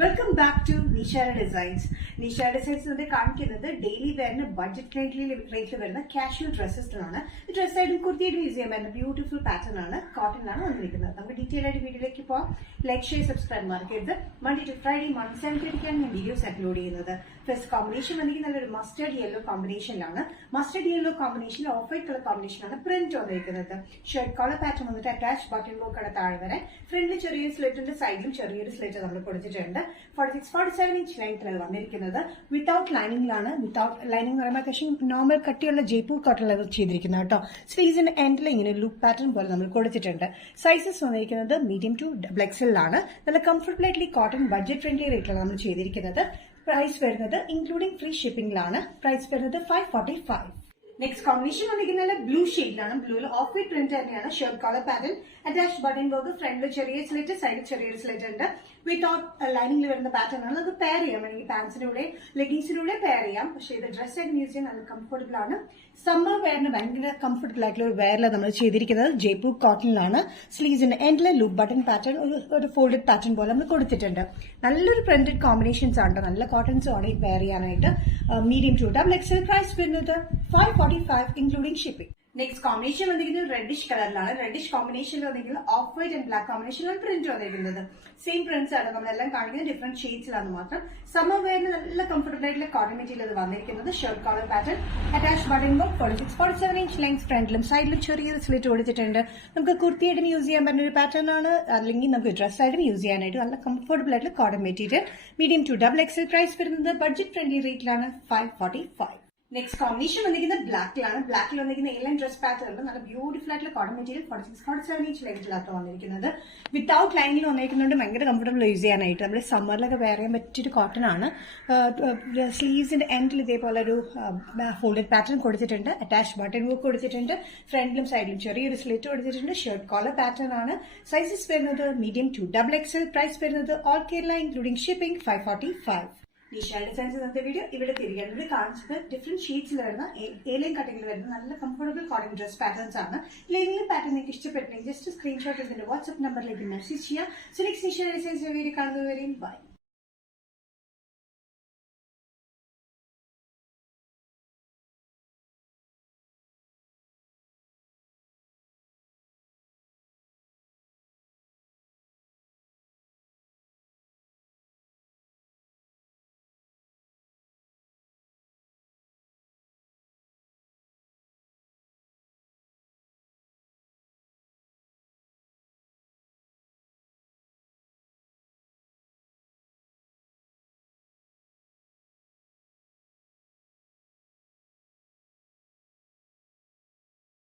Welcome back to Nishara designs. Nishara designs കാണിക്കുന്നത് daily വെയറിന് budget friendly റേറ്റിൽ വരുന്ന കാഷ്വൽ ഡ്രസ്സസ് ആണ്. ഡ്രസ് ആയിട്ടും കുർത്തിയായിട്ടും യൂസ് ചെയ്യാൻ പറ്റുന്ന ബ്യൂട്ടിഫുൾ പാറ്റേൺ ആണ്. കോട്ടണിലാണ് വന്നിരിക്കുന്നത്. നമുക്ക് ഡീറ്റെയിൽ ആയിട്ട് വീഡിയോയിലേക്ക് പോകാം. ലൈക്ക്, ഷെയർ, സബ്സ്ക്രൈബ് മറക്കരുത്. മൺഡേ ടു ഫ്രൈഡേ മോർണിംഗ് 7:30 ഞാൻ വീഡിയോസ് അപ്ലോഡ് ചെയ്യുന്നത്. ഫസ്റ്റ് കോമ്പിനേഷൻ വന്നിരിക്കുന്ന നല്ലൊരു മസ്റ്റേർഡ് യെല്ലോ കോമ്പിനേഷനിലാണ്. മസ്റ്റേർഡ് യെല്ലോ കോമ്പിനേഷനിൽ ഓഫ് വൈറ്റ് കളർ കോമ്പിനേഷനാണ് പ്രിന്റ് വന്നിരിക്കുന്നത്. ഷർട്ട് കോളർ പാറ്റേൺ വന്നിട്ട് അറ്റാച്ച് ബട്ടൺ വർക്ക് താഴെ വരെ ഫ്രണ്ടിൽ ചെറിയൊരു സ്ലിറ്റിന്റെ സൈഡിലും ചെറിയൊരു സ്ലിറ്റ് നമ്മൾ കൊടുത്തിട്ടുണ്ട്. 46-47 ഇഞ്ച് ലെങ്ത്തിലാണ് വന്നിരിക്കുന്നത്. വിത്തൌട്ട് ലൈനിങ്ങിലാണ്. വിത്തൌട്ട് ലൈനിങ് എന്ന് പറയുമ്പോൾ അത്യാവശ്യം നോർമൽ കട്ടിയുള്ള ജയ്പൂർ കോട്ടണിലാണ് ചെയ്തിരിക്കുന്നത് കേട്ടോ. സ്ലീവ്സിന്റെ എൻഡിൽ ഇങ്ങനെ ലുക്ക് പാറ്റേൺ പോലെ നമ്മൾ കൊടുത്തിട്ടുണ്ട്. സൈസസ് വന്നിരിക്കുന്നത് മീഡിയം ടു ഡബിൾ എക്സലിലാണ്. നല്ല കംഫർട്ടബിൾ ആയിട്ടുള്ള കോട്ടൺ ബഡ്ജറ്റ് ഫ്രണ്ട്ലി റേറ്റിലാണ് നമ്മൾ ചെയ്തിരിക്കുന്നത്. പ്രൈസ് വരുന്നത് ഇൻക്ലൂഡിംഗ് ഫ്രീ ഷിപ്പിംഗിലാണ്. പ്രൈസ് വരുന്നത് 545. നെക്സ്റ്റ് കോമ്പിനേഷൻ വന്നിരിക്കുന്നത് ബ്ലൂ ഷെയ്ഡിലാണ്. ബ്ലൂവിൽ ഓഫ് വൈറ്റ് പ്രിന്റ് തന്നെയാണ്. Shirt collar pattern, attach button work, ഫ്രണ്ടിൽ ചെറിയ സ്ലിറ്റ്, സൈഡിൽ ചെറിയൊരു സ്ലിറ്റ് ഉണ്ട്. വിത്തൌട്ട് ലൈനിങ്ങിൽ വരുന്ന പാറ്റേൺ ആണ്. നമുക്ക് പെയർ ചെയ്യാം. വേണമെങ്കിൽ പാൻസിന്റെ കൂടെ ലെഗിങ്സിലൂടെ പെയർ ചെയ്യാം. പക്ഷേ ഇത് ഡ്രസ് ആയിട്ട് യൂസ് ചെയ്യാൻ നല്ല കംഫർട്ടബിൾ ആണ്. സമ്മർ വെയറിന് ഭയങ്കര കംഫർട്ടബിൾ ആയിട്ടുള്ള ഒരു വെയറിലാണ് നമ്മൾ ചെയ്തിരിക്കുന്നത്. ജയ്പൂർ കോട്ടണിലാണ്. സ്ലീവ്സിന്റെ എൻഡിലെ ലുക്ക് ബട്ടൺ പാറ്റേൺ ഒരു ഫോൾഡഡ് പാറ്റേൺ പോലെ നമ്മൾ കൊടുത്തിട്ടുണ്ട്. നല്ലൊരു പ്രിന്റഡ് കോമ്പിനേഷൻസ് ആണ്. നല്ല കോട്ടൺസ് ആണ് വെയർ ചെയ്യാനായിട്ട്. Medium to double XL. Price വരുന്നത് 545 ഇൻക്ലൂഡിംഗ് ഷിപ്പിംഗ്. നെക്സ്റ്റ് കോമ്പിനേഷൻ വന്നിരിക്കുന്നത് റെഡിഷ് കളറിലാണ്. റെഡിഷ് കോമ്പിനേഷനിൽ വന്നിരിക്കുന്നത് ഓഫ് വൈറ്റ് ആൻഡ് ബ്ലാക്ക് കോമ്പിനേഷനിലാണ് പ്രിന്റ് വന്നിരിക്കുന്നത്. സെയിം പ്രിന്റ്സ് ആണ് നമ്മളെല്ലാം കാണിക്കുന്നത്. ഡിഫറെന്റ് ഷെയ്ഡ്സിലാണ് മാത്രം. സമ്മർ വെയറിന് നല്ല കംഫർട്ടബിൾ ആയിട്ടുള്ള കോട്ടൺ മെറ്റീരിയൽ വന്നിരിക്കുന്നത്. Shirt collar pattern, attach button work, 46-47 inch length, ഫ്രണ്ടിലും സൈഡിലും ചെറിയൊരു സ്ലിറ്റ് കൊടുത്തിട്ടുണ്ട്. നമുക്ക് കുർത്തിയായിട്ടും യൂസ് ചെയ്യാൻ പറ്റുന്ന ഒരു പാറ്റേൺ ആണ്. അല്ലെങ്കിൽ നമുക്ക് ഡ്രസ് ആയിട്ടും യൂസ് ചെയ്യാനായിട്ട് നല്ല കംഫർട്ടബിൾ ആയിട്ടുള്ള cotton material. Medium to double XL. Price വരുന്നത് ബഡ്ജറ്റ് ഫ്രണ്ട്ലി റേറ്റിലാണ് 545. നെക്സ്റ്റ് കോമ്പിനേഷൻ വന്നിരിക്കുന്നത് ബ്ലാക്കിലാണ്. ബ്ലാക്കിൽ വന്നിരിക്കുന്ന എല്ലാം ഡ്രസ് പാറ്റേൺ ഉണ്ട്. നല്ല ബ്യൂട്ടിഫുൾ ആയിട്ടുള്ള കോട്ടൺ മെറ്റീരിയൽ. 46-47 ഇഞ്ച് ലെങ്ത്തിലാണ് വന്നിരിക്കുന്നത്. വിത്തൌട്ട് ലൈനിൽ വന്നിരിക്കുന്നുണ്ട്. ഭയങ്കര കംഫർട്ടബിൾ യൂസ് ചെയ്യാനായിട്ട്. നമ്മൾ സമ്മറിലൊക്കെ വെയർ ചെയ്യാൻ പറ്റിയൊരു കോട്ടൺ ആണ്. സ്ലീവ്സിന്റെ എൻഡിൽ ഇതേപോലെ ഒരു ഫോൾഡഡ് പാറ്റേൺ കൊടുത്തിട്ടുണ്ട്. അറ്റാച്ച് ബട്ടൺ വർക്ക് കൊടുത്തിട്ടുണ്ട്. ഫ്രണ്ടിലും സൈഡിലും ചെറിയൊരു സ്ലിറ്റ് കൊടുത്തിട്ടുണ്ട്. ഷർട്ട് കോളർ പാറ്റേൺ ആണ്. സൈസസ് വരുന്നത് medium to double XL. Price വരുന്നത് all Kerala including shipping 545. Nishara designs ഇന്നത്തെ വീഡിയോ ഇവിടെ തിരികെ കാണിച്ചത് ഡിഫറെന്റ് ഷീറ്റ്സിൽ വരുന്ന ഏലിയൻ കട്ടിങ്ങിൽ വരുന്ന നല്ല കംഫർട്ടബിൾ കോട്ടൺ ഡ്രസ് പാറ്റേൺസ് ആണ്. ഏതെങ്കിലും പാറ്റേൺ നിങ്ങൾക്ക് ഇഷ്ടപ്പെട്ടെങ്കിൽ ജസ്റ്റ് സ്ക്രീൻഷോട്ട് ഇതിന്റെ വാട്സ്ആപ്പ് നമ്പറിലേക്ക് മെസ്സേജ് ചെയ്യാം. So next Nishara designs video കാണുന്നതുവരെയും ബൈ.